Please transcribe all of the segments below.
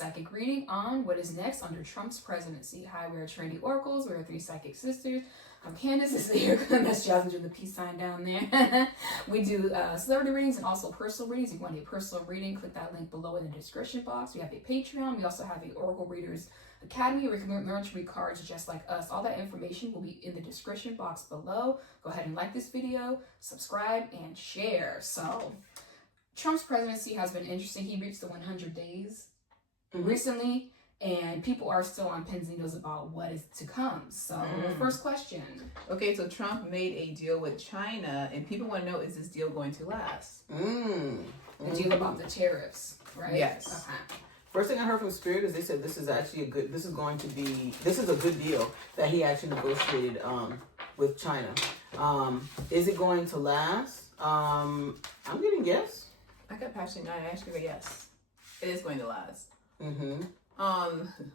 psychic reading on what is next under Trump's presidency. Hi, we're Trinity Oracles. We're 3 psychic sisters. I'm Candace. This is here. That's Jasmine doing the peace sign down there. We do celebrity readings and also personal readings. If you want a personal reading, click that link below in the description box. We have a Patreon. We also have a Oracle Readers Academy where you can learn to read cards just like us. All that information will be in the description box below. Go ahead and like this video, subscribe, and share. So, Trump's presidency has been interesting. He reached the 100 days recently, and people are still on pins and needles about what is to come. So, first question. Okay, so Trump made a deal with China, and people want to know, is this deal going to last? The deal about the tariffs, right? Yes. Okay. First thing I heard from Spirit is they said this is actually this is a good deal that he actually negotiated with China. Is it going to last? I'm getting yes. I got passionate. I actually go yes. It is going to last.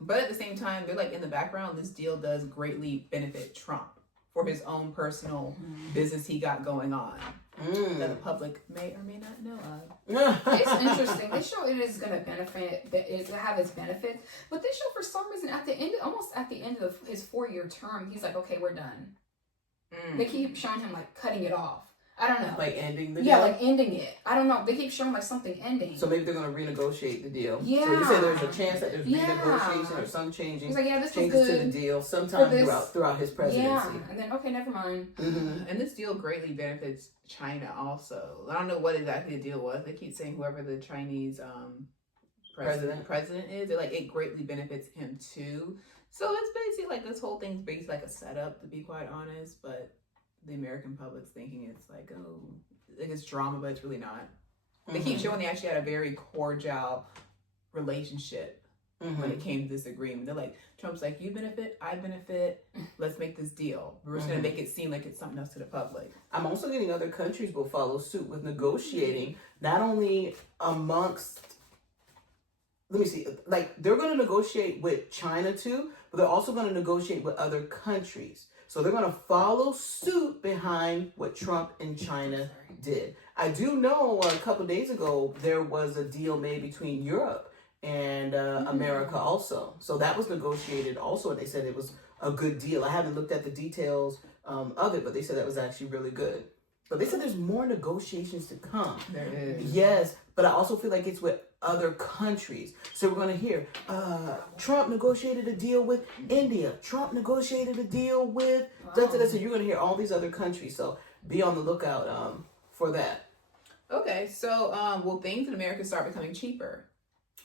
But at the same time, they're like in the background, this deal does greatly benefit Trump for his own personal business he got going on that the public may or may not know of. It's interesting. They show it is going to benefit, it have its benefits, but they show for some reason almost at the end of his 4-year term, he's like, okay, we're done. They keep showing him like cutting it off. I don't know. Like ending the deal? Yeah, like ending it. I don't know. They keep showing like something ending. So maybe they're going to renegotiate the deal. Yeah. So you say there's a chance that there's renegotiation or some changes like, yeah, this changes is to the deal sometime throughout his presidency. Yeah, and then, okay, never mind. And this deal greatly benefits China also. I don't know what exactly the deal was. They keep saying whoever the Chinese president is, they're like, it greatly benefits him too. So it's basically like this whole thing's basically like a setup, to be quite honest, but the American public's thinking it's like, oh, like it's drama, but it's really not. They keep showing they actually had a very cordial relationship when it came to this agreement. They're like, Trump's like, you benefit, I benefit, let's make this deal. We're just going to make it seem like it's something else to the public. I'm also getting other countries will follow suit with negotiating, not only amongst, let me see, like they're going to negotiate with China too, but they're also going to negotiate with other countries. So they're going to follow suit behind what Trump and China did. I do know a couple of days ago, there was a deal made between Europe and America also. So that was negotiated also, and they said it was a good deal. I haven't looked at the details of it, but they said that was actually really good. But they said there's more negotiations to come. There is. Yes, but I also feel like it's with other countries. So we're going to hear Trump negotiated a deal with India. Trump negotiated a deal with... So you're going to hear all these other countries. So be on the lookout for that. Okay, so will things in America start becoming cheaper?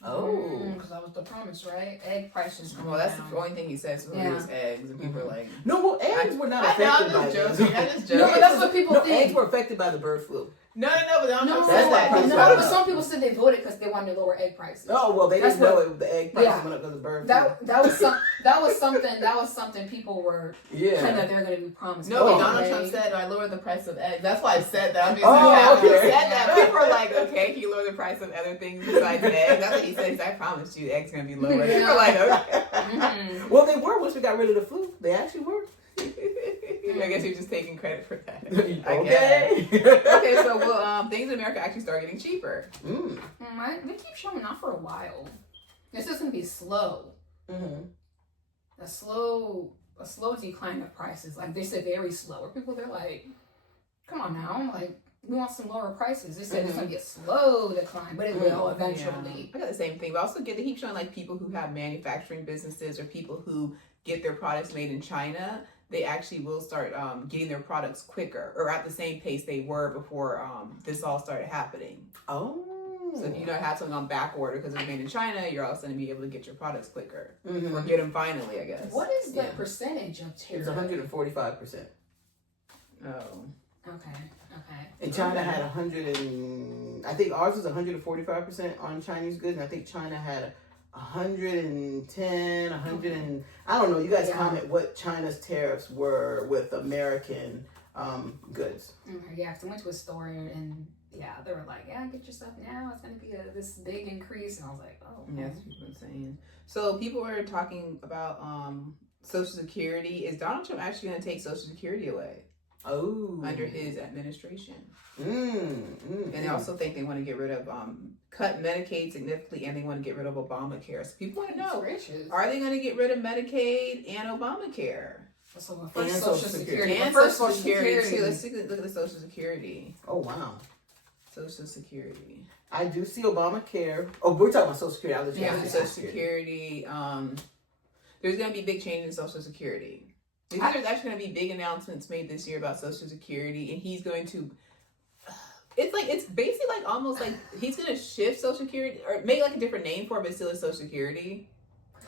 Oh. Because that was the promise, right? Egg prices. Well, that's the only thing he says. So it was eggs, and people are like, no, well, eggs were not affected by this. I'm just joking. No, but that's what people think. Eggs were affected by the bird flu. No, but I'm not saying saying that. But some people said they voted because they wanted to lower egg prices. Oh well, they didn't know the egg prices went up because of bird flu. That was something people were kind of they're going to be promised. No, Donald Trump said I lowered the price of eggs. That's why I said that. I'm just okay. said that. People are like, okay, can you lower the price of other things besides eggs? That's what he said. I promised you, eggs are going to be lower. People are like, okay. Well, they were once we got rid of the flu. They actually were. I guess you're just taking credit for that. Okay. Okay, so will things in America actually start getting cheaper? They keep showing off for a while. It's just going to be slow. A slow decline of prices. Like they said, very slow. Where people they're like, come on now, like we want some lower prices. They said it's going to be a slow decline, but it will eventually. I got the same thing, but also they keep showing like people who have manufacturing businesses or people who get their products made in China. They actually will start getting their products quicker or at the same pace they were before this all started happening. Oh. So if you don't have something on back order because it's made in China, you're also going to be able to get your products quicker. Or get them finally, I guess. What is the percentage of tariff? It's 145%. Oh. Okay. And China had 100 and... I think ours was 145% on Chinese goods, and I think China had 110, 100 and... I don't know. You guys comment what China's tariffs were with American goods. Okay, yeah, because I went to a store and... Yeah, they were like, yeah, get your stuff now. It's going to be this big increase. And I was like, oh. Yeah, that's what people are saying. So people are talking about Social Security. Is Donald Trump actually going to take Social Security away? under his administration. And they also think they want to get rid of cut Medicaid significantly, and they want to get rid of Obamacare. So people want to know: are they going to get rid of Medicaid and Obamacare? So and Social Security. And Social Security too. Let's look at the Social Security. Oh wow. Social Security. I do see Obamacare. Oh, we're talking about Social Security. I'll let you Yeah, answer Social Security. There's going to be big change in Social Security. There's actually going to be big announcements made this year about Social Security, and he's going to. It's basically like almost like he's going to shift Social Security or make like a different name for it, but still is Social Security.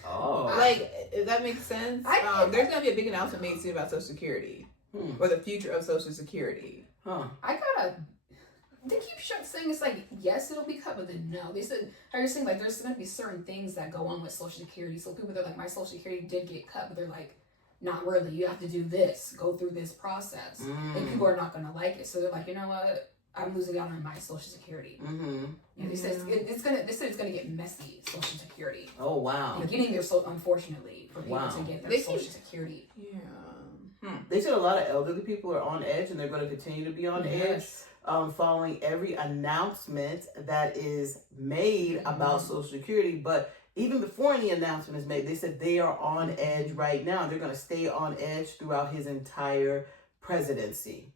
Oh. Like, if that makes sense. There's going to be a big announcement made soon about Social Security or the future of Social Security. Huh. They keep saying it's like, yes, it'll be cut, but then no. They said, how you're saying, like, there's going to be certain things that go on with Social Security. So people, they're like, my Social Security did get cut, but they're like, not really. You have to do this, go through this process. And people are not going to like it. So they're like, you know what? I'm losing out on my Social Security. And they said it's going to get messy, Social Security. Oh, wow. And getting there, unfortunately, for people to get their Social Security. Yeah. They said a lot of elderly people are on edge, and they're going to continue to be on edge. Following every announcement that is made about Social Security. But even before any announcement is made, they said they are on edge right now. They're going to stay on edge throughout his entire presidency.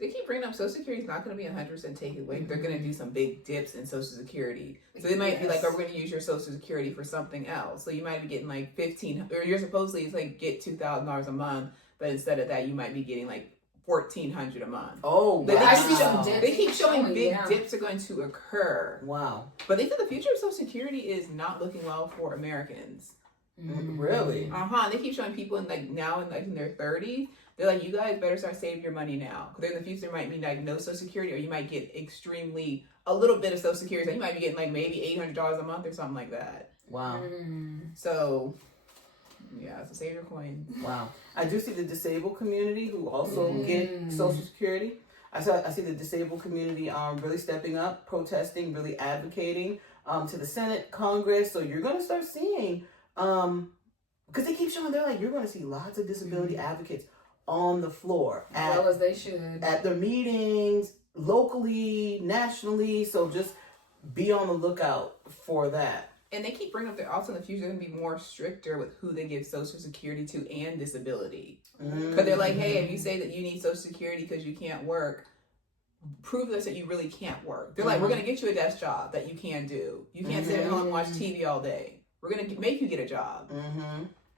They keep bringing up Social Security is not going to be 100% taken away. They're going to do some big dips in Social Security. So they might be like, oh, we're going to use your Social Security for something else. So you might be getting like or you're supposedly it's like get $2,000 a month, but instead of that, you might be getting like $1,400 a month. Oh, wow. They keep showing big dips are going to occur. Wow. But they said the future of Social Security is not looking well for Americans. Really? They keep showing people in their 30s. They're like, you guys better start saving your money now. Because in the future, there might be like no Social Security, or you might get a little bit of Social Security. So you might be getting like maybe $800 a month or something like that. Wow. So, yeah, so save your coin. Wow. I do see the disabled community who also get Social Security. I see the disabled community really stepping up, protesting, really advocating to the Senate, Congress. So you're going to start seeing, because they keep showing, they're like, you're going to see lots of disability advocates on the floor. As well as they should. At their meetings, locally, nationally. So just be on the lookout for that. And they keep bringing up that also in the future they're going to be more stricter with who they give Social Security to and disability. Because they're like, hey, if you say that you need Social Security because you can't work, prove to us that you really can't work. They're like, we're going to get you a desk job that you can do. You can't sit at home and watch TV all day. We're going to make you get a job.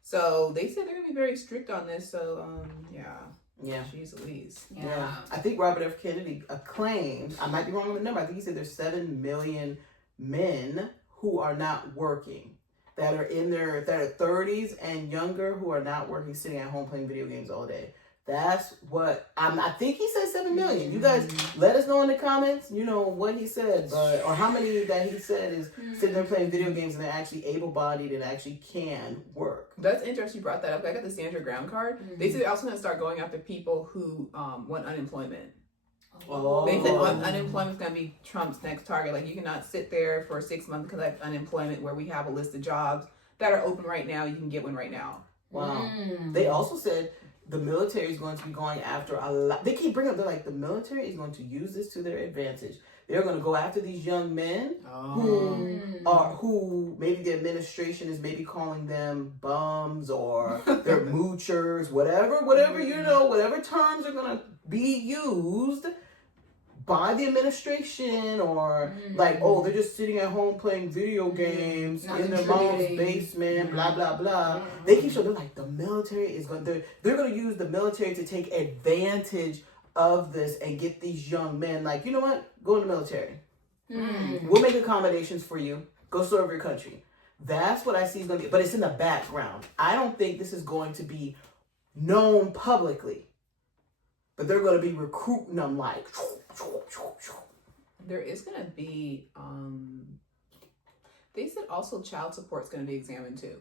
So they said they're going to be very strict on this. So, yeah. Jeez Louise. Yeah. I think Robert F. Kennedy claimed, I might be wrong on the number, I think he said there's 7 million men who are not working, that are in their 30s and younger, who are not working, sitting at home playing video games all day. That's what I think he said 7 million. You guys let us know in the comments, what he said, or how many that he said is sitting there playing video games and they're actually able-bodied and actually can work. That's interesting you brought that up. I got the Stand Your Ground card. They said they're also going to start going after people who want unemployment. They said unemployment is going to be Trump's next target. Like, you cannot sit there for 6 months and collect unemployment, where we have a list of jobs that are open right now. You can get one right now. Wow. They also said the military is going to be going after a lot. They keep bringing up, they're like, the military is going to use this to their advantage. They're going to go after these young men who maybe the administration is maybe calling them bums or they're moochers, whatever, whatever terms are going to be used by the administration, or like, oh, they're just sitting at home playing video games in their mom's basement, blah, blah, blah. They keep showing, they're like, the military is going to, they're going to use the military to take advantage of this and get these young men, like, you know what, go in the military. We'll make accommodations for you. Go serve your country. That's what I see is going to be, but it's in the background. I don't think this is going to be known publicly. But they're going to be recruiting them like. There is going to be, they said also child support's going to be examined too.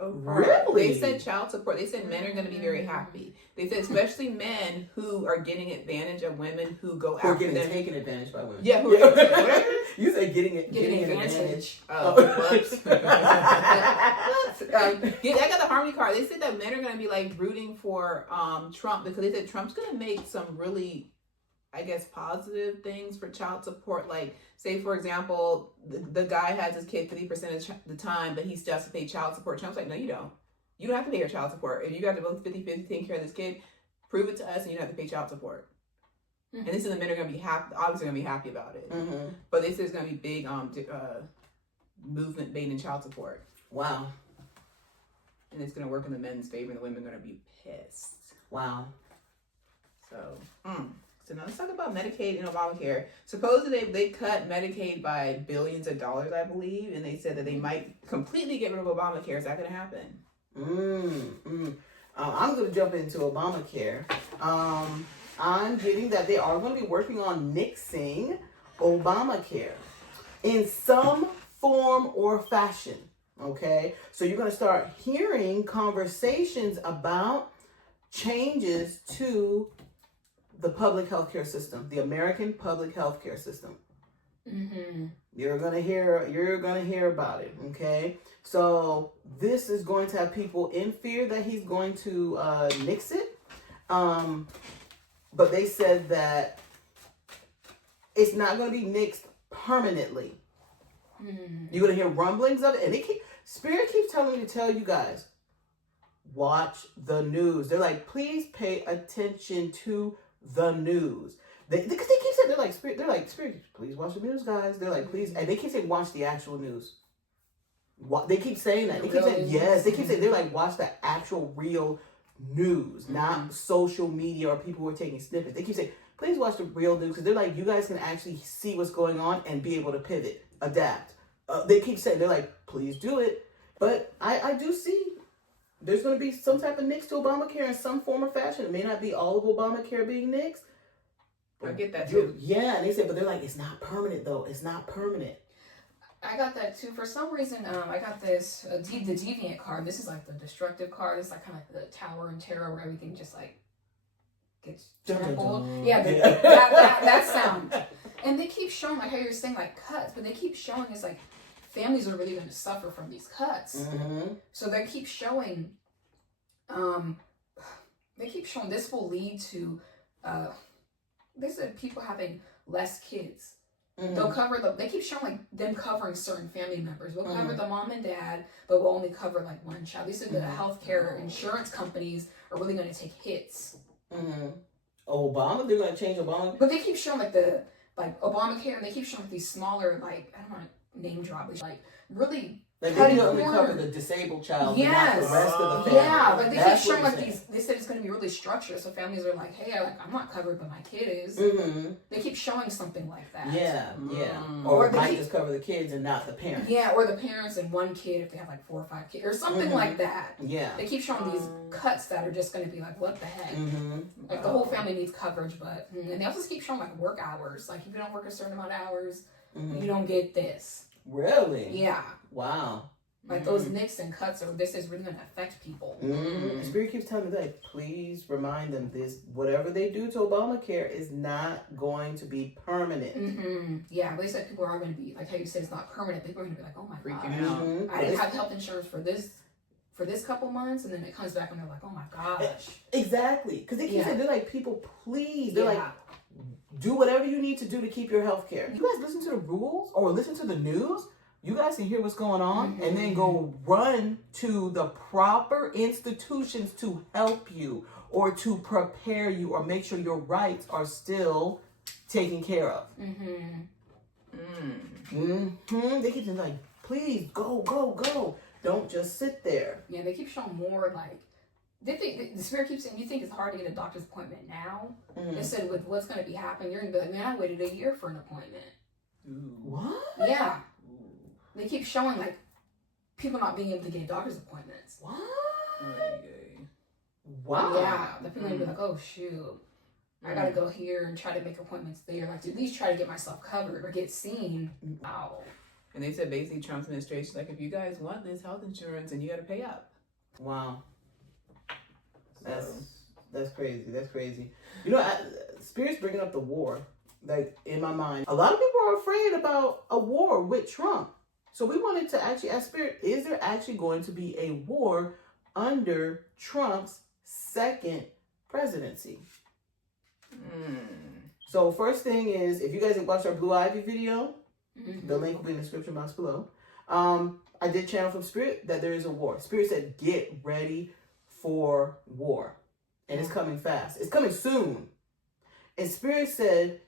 Really? They said child support. They said men are going to be very happy. They said especially men who are getting advantage of women who go Who are after getting them. taken advantage by women. Yeah, who are whatever. You said getting an advantage. advantage. Oh, whoops. I got the Harmony card. They said that men are going to be like rooting for Trump because they said Trump's going to make some really, I guess, positive things for child support. Like, say, for example, the guy has his kid 50% of the time, but he still has to pay child support. Trump's like, no, you don't. You don't have to pay your child support. If you got to both 50-50 taking care of this kid, prove it to us and you don't have to pay child support. Mm-hmm. And this is the men are going to be happy, obviously going to be happy about it. Mm-hmm. But they said there's going to be big movement banning child support. Wow. And it's going to work in the men's favor and the women are going to be pissed. Wow. So now let's talk about Medicaid and Obamacare. Supposedly they cut Medicaid by billions of dollars, I believe, and they said that they might completely get rid of Obamacare. Is that going to happen? I'm going to jump into Obamacare. I'm getting that they are going to be working on nixing Obamacare in some form or fashion. Okay, so you're going to start hearing conversations about changes to the public healthcare system, the American public healthcare system. Mm-hmm. You're gonna hear about it. Okay, so this is going to have people in fear that he's going to nix it. But they said that it's not going to be nixed permanently. Mm-hmm. You're gonna hear rumblings of it, and Spirit keeps telling me to tell you guys, watch the news. They're like, please pay attention to the news. Because they keep saying, they're like, Spirit, please watch the news, guys. They're like, please, and they keep saying, watch the actual news. They keep saying that. They keep saying, yes. They keep saying, they're like, watch the actual real news, not social media or people who are taking snippets. They keep saying, please watch the real news, because they're like, you guys can actually see what's going on and be able to pivot, adapt. They keep saying, they're like, please do it. But I do see there's going to be some type of nix to Obamacare in some form or fashion. It may not be all of Obamacare being nixed. I get that too. Yeah, and they said, but they're like, it's not permanent though. It's not permanent. I got that too. For some reason, I got this, the Deviant card. This is like the destructive card. It's like kind of like the Tower and Tarot where everything just like gets trampled. Yeah, that sound. And they keep showing, like how you were saying, like cuts, but they keep showing us like families are really going to suffer from these cuts. Mm-hmm. So they keep showing, this will lead to, they said people having less kids. Mm-hmm. They'll cover they keep showing like them covering certain family members. We'll cover the mom and dad, but we'll only cover like one child. These are the healthcare insurance companies are really going to take hits. Mm-hmm. Obama, they're going to change Obama. But they keep showing like Obamacare, and they keep showing like these smaller, like, I don't want to name drop, but like really like they only cover the disabled child, not the rest of the family. Yeah, but they keep showing like these. They said it's going to be really structured, so families are like, "Hey, I'm not covered, but my kid is." Mm-hmm. They keep showing something like that. Yeah. Or it might just cover the kids and not the parents. Yeah, or the parents and one kid if they have like 4 or 5 kids, or something like that. Yeah. They keep showing these cuts that are just going to be like, "What the heck?" Mm-hmm. Like the whole family needs coverage, but and they also keep showing like work hours. Like if you don't work a certain amount of hours, you don't get this. Really? Yeah. Wow. Like those nicks and cuts, or this is really going to affect people. Mm-hmm. Spirit keeps telling me that, please remind them this, whatever they do to Obamacare is not going to be permanent. Mm-hmm. Yeah, but they said people are going to be, like how you said, it's not permanent. People are going to be like, oh my freaking gosh, out. I didn't have health insurance for this couple months, and then it comes back and they're like, oh my gosh. Exactly. Because they keep saying, they're like, people, please. They're like, do whatever you need to do to keep your health care. You guys listen to the rules or listen to the news. You guys can hear what's going on and then go run to the proper institutions to help you or to prepare you or make sure your rights are still taken care of. They keep saying, like, please, go. Don't just sit there. Yeah, they keep showing more, like, the Spirit keeps saying, you think it's hard to get a doctor's appointment now? They said, with what's going to be happening, you're going to be like, man, I waited a year for an appointment. Ooh. What? Yeah. They keep showing, like, people not being able to get doctor's appointments. What? Wow. Yeah. The people will be like, oh, shoot. I got to go here and try to make appointments there. Like, to at least try to get myself covered or get seen. Wow. And they said basically Trump's administration, like, if you guys want this health insurance, and you got to pay up. Wow. So, That's crazy. That's crazy. You know, Spirit's bringing up the war. Like, in my mind, a lot of people are afraid about a war with Trump. So we wanted to actually ask Spirit, is there actually going to be a war under Trump's second presidency? So first thing is, if you guys have watched our Blue Ivy video, the link will be in the description box below. I did channel from Spirit that there is a war. Spirit said, get ready for war. And it's coming fast. It's coming soon. And Spirit said,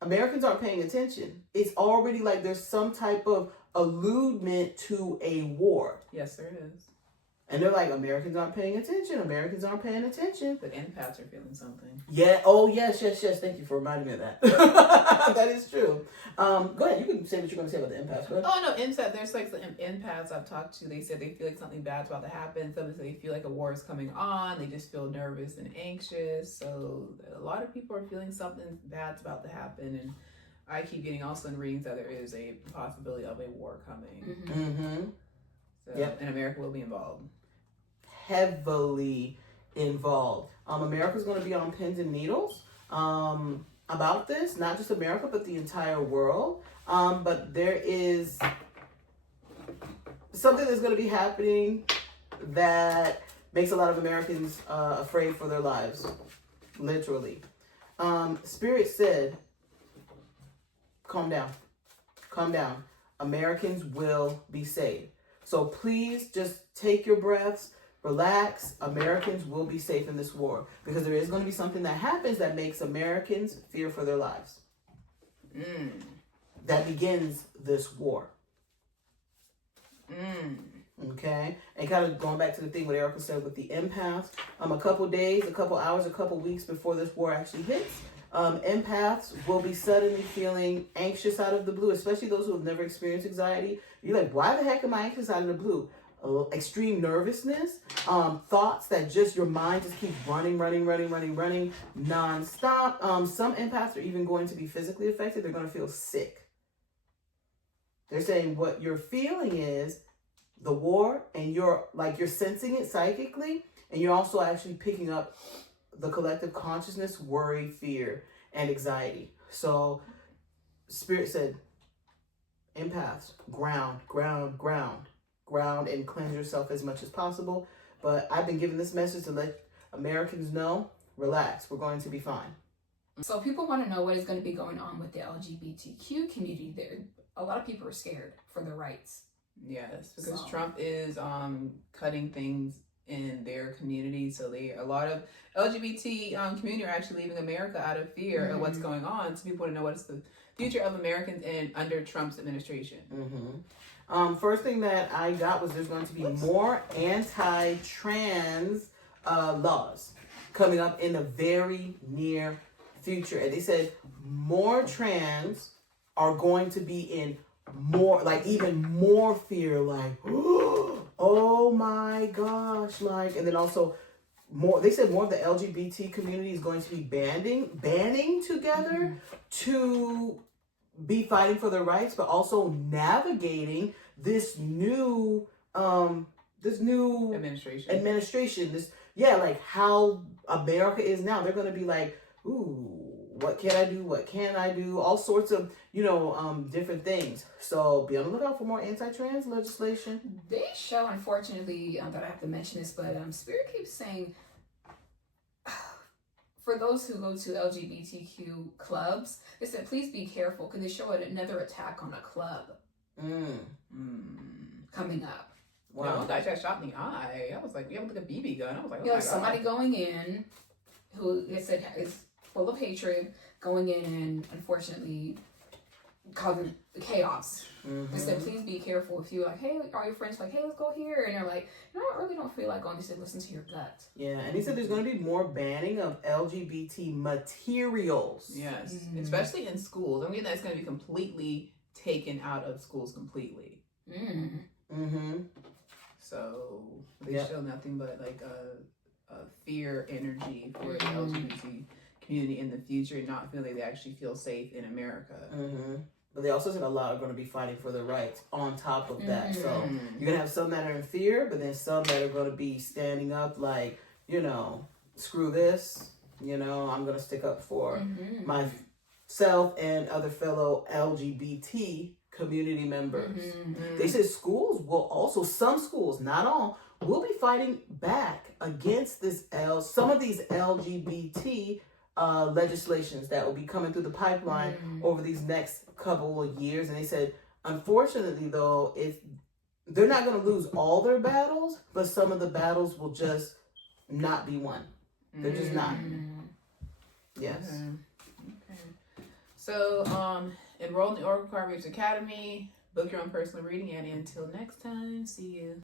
Americans aren't paying attention. It's already like there's some type of alludement to a war. yes, there is. And they're like, Americans aren't paying attention. Americans aren't paying attention. But empaths are feeling something. Yeah. Oh, yes. Thank you for reminding me of that. That is true. Go ahead. You can say what you're going to say about the empaths. Go ahead. Oh, no, empaths. There's like the empaths I've talked to. They said they feel like something bad's about to happen. Some say they feel like a war is coming on. They just feel nervous and anxious. So a lot of people are feeling something bad's about to happen. And I keep getting also in readings that there is a possibility of a war coming. Mm-hmm. So, Yep. And America will be involved. Heavily involved. America's going to be on pins and needles about this. Not just America, but the entire world. But there is something that's going to be happening that makes a lot of Americans afraid for their lives. Literally. Spirit said, calm down. Calm down. Americans will be saved. So please just take your breaths, relax. Americans will be safe in this war because there is going to be something that happens that makes Americans fear for their lives. That begins this war. Okay? And kind of going back to the thing what Erica said with the empaths, a couple days, a couple hours, a couple weeks before this war actually hits, empaths will be suddenly feeling anxious out of the blue, especially those who have never experienced anxiety. You're like, why the heck am I anxious out of the blue? Extreme nervousness, thoughts that just your mind just keeps running nonstop. Some empaths are even going to be physically affected. They're going to feel sick. They're saying what you're feeling is the war, and you're sensing it psychically, and you're also actually picking up the collective consciousness, worry, fear, and anxiety. So Spirit said, empaths, ground, and cleanse yourself as much as possible. But I've been giving this message to let Americans know, relax, we're going to be fine. So people want to know what is going to be going on with the LGBTQ community there. A lot of people are scared for their rights. Yes, because Trump is cutting things in their community. So a lot of LGBT community are actually leaving America out of fear of what's going on. So people want to know what's the future of Americans under Trump's administration. First thing that I got was there's going to be more anti-trans laws coming up in the very near future. And they said more trans are going to be in more, like even more fear, like, oh my gosh, like, and then also more, they said more of the LGBT community is going to be banding together to be fighting for their rights, but also navigating this new administration, like how America is now. They're going to be like, ooh, what can I do? What can't I do? All sorts of, different things. So be on the lookout for more anti-trans legislation. They show, unfortunately, that I have to mention this, but Spirit keeps saying, for those who go to LGBTQ clubs, they said, please be careful because they show another attack on a club coming up. Wow. One guy got shot in the eye. I was like, you have like a BB gun. I was like, oh, somebody going in who they said is full of hatred, going in and unfortunately causing chaos. They said, please be careful. If you're like, hey, are your friends like, hey, let's go here? And you're like, no, I really don't feel like going. They said, listen to your gut. Yeah, and he said there's going to be more banning of LGBT materials. Yes, especially in schools. I'm getting that it's going to be completely taken out of schools completely. So they show nothing but like a fear energy for the LGBT community in the future, not feeling they actually feel safe in America. but they also said a lot are going to be fighting for their rights on top of that. So Mm. you're going to have some that are in fear, but then some that are going to be standing up like, you know, screw this, you know, I'm going to stick up for myself and other fellow LGBT community members. They said schools will also, some schools, not all, will be fighting back against this some of these LGBT legislations that will be coming through the pipeline over these next couple of years. And they said, unfortunately, though, they're not going to lose all their battles, but some of the battles will just not be won. They're just not. Yes. Okay. So, enroll in the Oracle Card Readers Academy. Book your own personal reading, and until next time, see you.